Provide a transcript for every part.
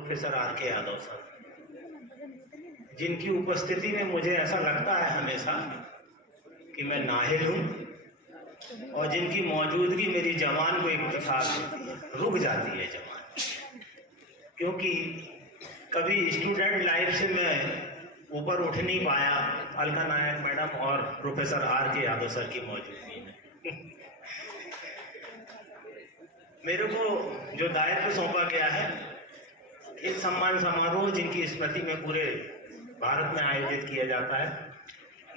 Professor are के Yadav sir, जिनकी उपस्थिति में मुझे ऐसा लगता है हमेशा कि मैं नाहिल हूँ और जिनकी मौजूदगी मेरी जवान को एक प्रकार रुक जाती है जवान, क्योंकि कभी स्टूडेंट लाइफ से मैं ऊपर उठ नहीं पाया अलका नायक मैडम और प्रोफेसर आर के यादव सर की मौजूदगी में। मेरे को जो दायित्व सौंपा गया है, एक सम्मान समारोह जिनकी स्मृति में पूरे भारत में आयोजित किया जाता है,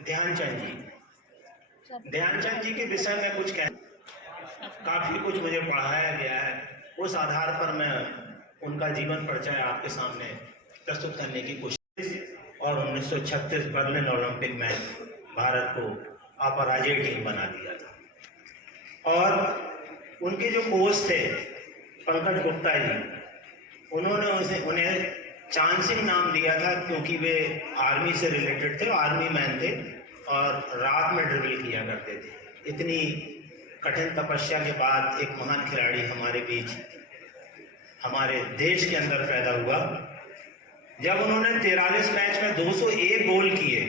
ध्यानचंद जी के विषय में कुछ काफी कुछ मुझे पढ़ाया गया है। उस आधार पर मैं उनका जीवन परिचय आपके सामने प्रस्तुत करने की कोशिश, और 1936 बर्लिन ओलंपिक में भारत को अपराजय टीम बना दिया था। और उनके जो कोच थे पंकज गुप्ता जी, उन्होंने उन्हें चांसिंग नाम दिया था क्योंकि वे आर्मी से रिलेटेड थे, आर्मी मैन थे और रात में ड्रिबल किया करते थे। इतनी कठिन तपस्या के बाद एक महान खिलाड़ी हमारे बीच, हमारे देश के अंदर पैदा हुआ। जब उन्होंने 43 मैच में 201 गोल किए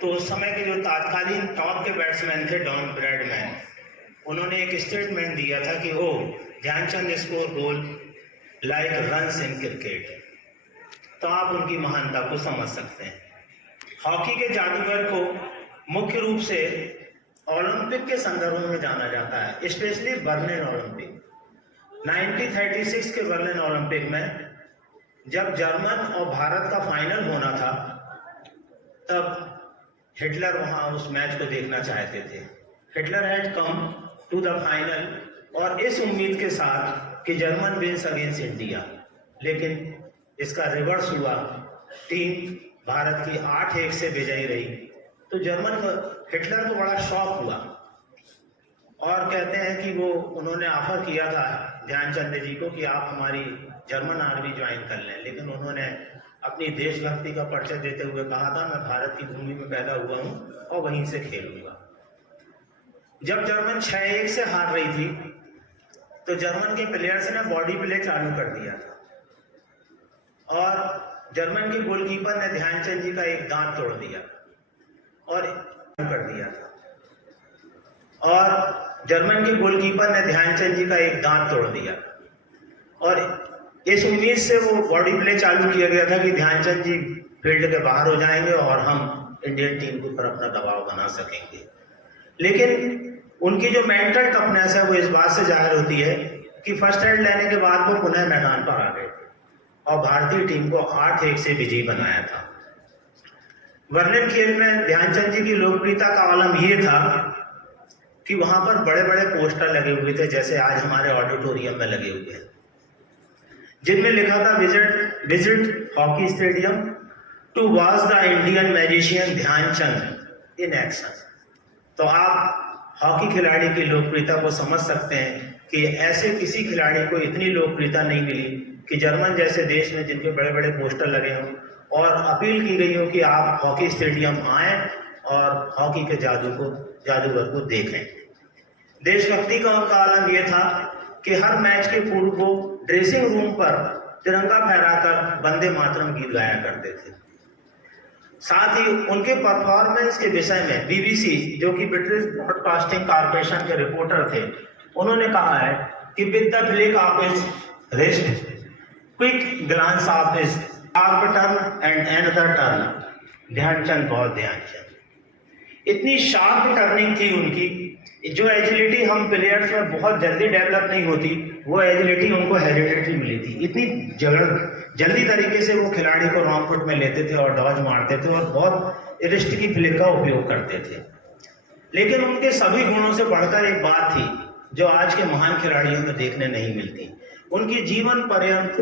तो उस समय के जो तात्कालीन टॉप के बैट्समैन थे डॉन ब्रैडमैन, उन्होंने एक स्टेटमेंट दिया था कि oh Dhyanchand score goal like runs in cricket. तो आप उनकी महानता को समझ सकते हैं। हॉकी के जादूगर को मुख्य रूप से ओलंपिक के संदर्भ में जाना जाता है, स्पेशली बर्लिन ओलंपिक। 1936 के बर्लिन ओलंपिक में जब जर्मन और भारत का फाइनल होना था, तब हिटलर वहां उस मैच को देखना चाहते थे। Hitler had come to the final और इस उम्मीद के साथ कि जर्मन विंस अगेंस्ट इंडिया, लेकिन इसका रिवर्स हुआ। टीम भारत की 8-1 से विजयी रही। तो हिटलर को बड़ा शॉक हुआ और कहते हैं कि उन्होंने ऑफर किया था ध्यानचंद जी को कि आप हमारी जर्मन आर्मी ज्वाइन कर लें, लेकिन उन्होंने अपनी देशभक्ति का परिचय देते हुए कहा था मैं भारत की भूमि में पैदा हुआ हूं और वहीं से खेलूंगा। जब जर्मन 6-1 से हार रही थी तो जर्मन के प्लेयर्स ने बॉडी प्ले चालू कर दिया था और जर्मन के गोलकीपर ने ध्यानचंद जी का एक दांत तोड़ दिया और कर दिया था। और जर्मन के गोलकीपर ने ध्यानचंद जी का एक दांत तोड़ दिया और इस उम्मीद से वो बॉडी प्ले चालू किया गया था कि ध्यानचंद जी फील्ड के बाहर हो जाएंगे और हम इंडियन टीम के ऊपर अपना दबाव बना सकेंगे। लेकिन उनकी जो मेंटल टफनेस है वो इस बात से जाहिर होती है कि फर्स्ट एड लेने के बाद वो पुनः मैदान पर आ गए थे और भारतीय टीम को 8-1 से विजयी बनाया था। बर्लिन खेल में ध्यानचंद जी की लोकप्रियता का आलम ये था कि वहां पर बड़े बड़े पोस्टर लगे हुए थे, जैसे आज हमारे ऑडिटोरियम में लगे हुए हैं, जिनमें लिखा था visit hockey stadium to watch the Indian magician Dhyanchand in action. तो आप हॉकी खिलाड़ी की लोकप्रियता को समझ सकते हैं कि ऐसे किसी खिलाड़ी को इतनी लोकप्रियता नहीं मिली कि जर्मन जैसे देश में जिनके बड़े बड़े पोस्टर लगे हों और अपील की गई हो कि आप हॉकी स्टेडियम आएं और हॉकी के जादूगर को देखें। देशभक्ति का उनका आलम यह था कि हर मैच के पूर्व को ड्रेसिंग रूम पर तिरंगा फहराकर वंदे मातरम गीत गाया करते थे। साथ ही उनके परफॉर्मेंस के विषय में बीबीसी, जो कि ब्रिटिश ब्रॉडकास्टिंग कॉर्पोरेशन के रिपोर्टर थे, उन्होंने कहा है कि with the flick of his wrist, quick glance of his sharp turn and another turn, Dhyanchand बहुत ध्यानचंद। इतनी शार्प टर्निंग थी उनकी, जो एजिलिटी हम प्लेयर्स में बहुत जल्दी डेवलप नहीं होती, वो एजिलिटी उनको हेरिडिटरी मिली थी। इतनी जल्दी तरीके से वो खिलाड़ी को रॉन्ग फुट में लेते थे और डॉज मारते थे और बहुत रिस्ट की फ्लिक का उपयोग करते थे। लेकिन उनके सभी गुणों से बढ़कर एक बात थी जो आज के महान खिलाड़ियों में देखने नहीं मिलती। उनकी जीवन पर्यंत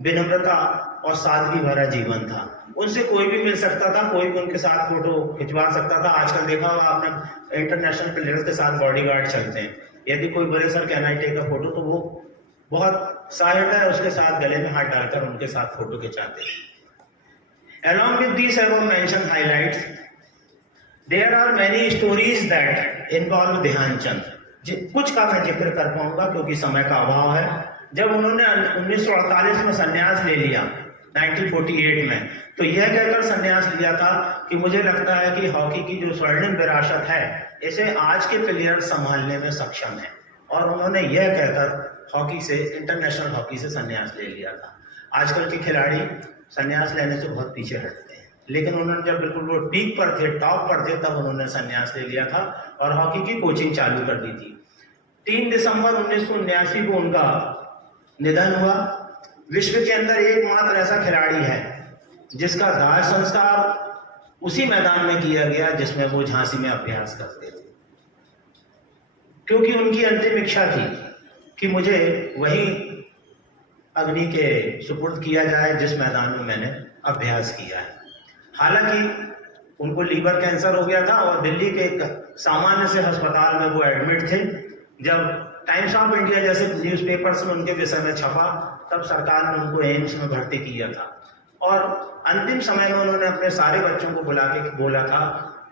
विनम्रता और सादगी भरा जीवन था। उनसे कोई भी मिल सकता था, कोई भी उनके साथ फोटो खिंचवा सकता था। आजकल देखा होगा आपने, इंटरनेशनल प्लेयर्स के साथ बॉडीगार्ड चलते हैं। यदि कोई बड़े sir can I take a photo, तो वो बहुत सहायता है उसके साथ गले में हाथ डालकर उनके साथ फोटो खिंचाते हैं। Along with these above mentioned highlights, there are many stories that involve Dhyanchand. कुछ का मैं जिक्र कर पाऊंगा क्योंकि समय का अभाव है। जब उन्होंने 1948 में संन्यास ले लिया 1948 में, तो यह कहकर संन्यास लिया था कि मुझे लगता है कि हॉकी की जो स्वर्णिम विरासत है इसे आज के प्लेयर संभालने में सक्षम है, और उन्होंने यह कहकर हॉकी से, इंटरनेशनल हॉकी से संन्यास ले लिया था। आजकल के खिलाड़ी संन्यास लेने से बहुत पीछे हटते हैं, लेकिन उन्होंने जब बिल्कुल वो पीक पर थे, टॉप पर थे, तब उन्होंने संन्यास ले लिया था और हॉकी की कोचिंग चालू कर दी थी। 3 दिसंबर 1979 को उनका निधन हुआ। विश्व के अंदर एकमात्र ऐसा खिलाड़ी है जिसका दाह संस्कार उसी मैदान में किया गया जिसमें वो झांसी में अभ्यास करते थे, क्योंकि उनकी अंतिम इच्छा थी कि मुझे वही अग्नि के सुपुर्द किया जाए जिस मैदान में मैंने अभ्यास किया है। हालांकि उनको लीवर कैंसर हो गया था और दिल्ली के एक सामान्य से अस्पताल में वो एडमिट थे। जब टाइम्स ऑफ इंडिया जैसे न्यूज़पेपर्स में उनके विषय में छपा, तब सरकार ने उनको एम्स में भर्ती किया था और अंतिम समय में उन्होंने अपने सारे बच्चों को बुला के बोला था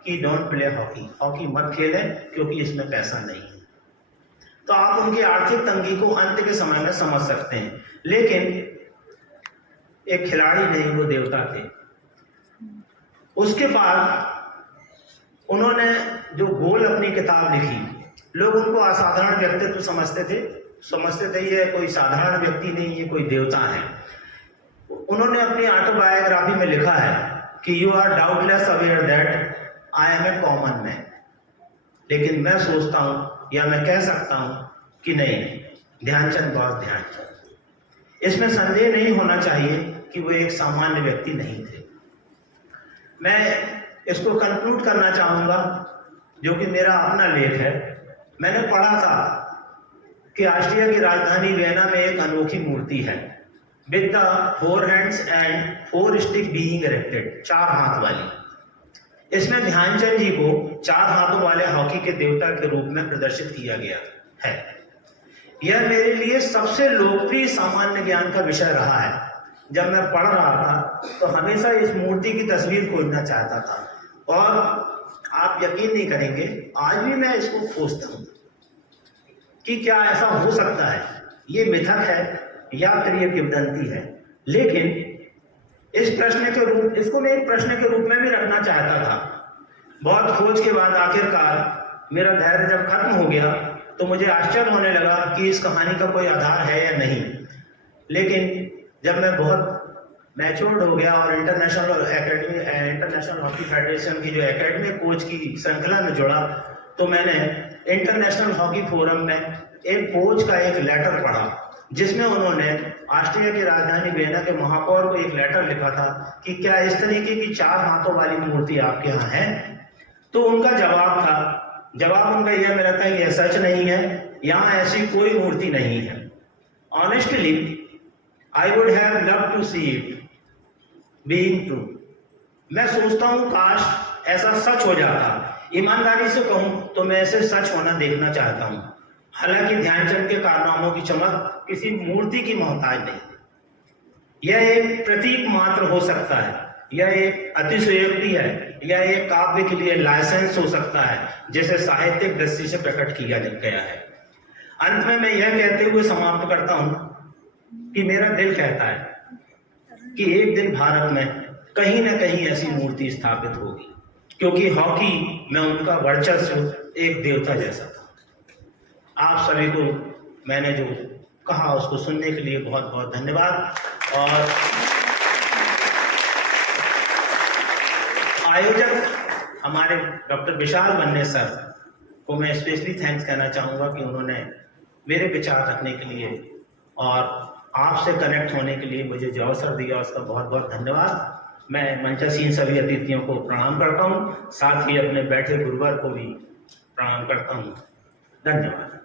कि डोंट प्ले हॉकी, हॉकी मत खेलें क्योंकि इसमें पैसा नहीं है। तो आप उनकी आर्थिक तंगी को अंत के समय में समझ सकते हैं, लेकिन एक खिलाड़ी नहीं, वो देवता थे। उसके बाद उन्होंने जो गोल अपनी किताब लिखी, लोग उनको असाधारण व्यक्तित्व समझते थे ये कोई साधारण व्यक्ति नहीं, ये कोई देवता है। उन्होंने अपनी ऑटोबायोग्राफी में लिखा है कि you are doubtless aware that I am a common man, लेकिन मैं सोचता हूं या मैं कह सकता हूं कि नहीं, ध्यानचंद वॉज ध्यानचंद। इसमें संदेह नहीं होना चाहिए कि वो एक सामान्य व्यक्ति नहीं थे। मैं इसको कंक्लूड करना चाहूंगा, जो कि मेरा अपना लेख है। मैंने पढ़ा था कि ऑस्ट्रिया की राजधानी वियना में एक अनोखी मूर्ति है, with the 4 hands and 4 stick being erected, 4 हाथ वाली। इसमें ध्यानचंद जी को 4 हाथों वाले हॉकी के देवता के रूप में प्रदर्शित किया गया है। यह मेरे लिए सबसे लोकप्रिय सामान्य ज्ञान का विषय रहा है। जब मैं पढ़ रहा था तो हमेशा इस मूर्ति की तस्वीर खोजना चाहता था, और आप यकीन नहीं करेंगे, आज भी मैं इसको खोजता हूं कि क्या ऐसा हो सकता है, ये मिथक है या फिर ये किंवदंती है। लेकिन इसको मैं एक प्रश्न के रूप में भी रखना चाहता था। बहुत खोज के बाद आखिरकार मेरा धैर्य जब खत्म हो गया तो मुझे आश्चर्य होने लगा कि इस कहानी का कोई आधार है या नहीं। लेकिन जब मैं बहुत मैच्योर्ड हो गया और इंटरनेशनल हॉकी फेडरेशन की जो एकेडमी कोच की श्रृंखला में जुड़ा, तो मैंने इंटरनेशनल हॉकी फोरम में एक कोच का एक लेटर पढ़ा, जिसमें उन्होंने ऑस्ट्रिया की राजधानी वियना के महापौर को एक लेटर लिखा था कि क्या इस तरीके की 4 हाथों वाली मूर्ति आपके यहाँ है। तो उनका जवाब उनका यह मिला था कि यह सच नहीं है, यहाँ ऐसी कोई मूर्ति नहीं है। Honestly I would have loved to see it being true. मैं सोचता हूँ काश ऐसा सच हो जाता। ईमानदारी से कहूं तो मैं ऐसे सच होना देखना चाहता हूं। हालांकि ध्यानचंद के कारनामों की चमक किसी मूर्ति की मोहताज नहीं, यह एक प्रतीक मात्र हो सकता है, यह एक अतिशयोक्ति है, यह एक काव्य के लिए लाइसेंस हो सकता है, जिसे साहित्यिक दृष्टि से प्रकट किया गया है। अंत में मैं यह कहते हुए समाप्त करता हूं कि मेरा दिल कहता है कि एक दिन भारत में कहीं ना कहीं ऐसी मूर्ति स्थापित होगी, क्योंकि हॉकी में उनका वर्चस्व एक देवता जैसा था। आप सभी को मैंने जो कहा उसको सुनने के लिए बहुत बहुत धन्यवाद, और आयोजक हमारे डॉक्टर विशाल बन्ने सर को मैं स्पेशली थैंक्स कहना चाहूँगा कि उन्होंने मेरे विचार रखने के लिए और आपसे कनेक्ट होने के लिए मुझे जो अवसर दिया, उसका बहुत बहुत धन्यवाद। मैं मंचासीन सभी अतिथियों को प्रणाम करता हूँ, साथ ही अपने बैठे गुरुवर को भी प्रणाम करता हूँ। धन्यवाद।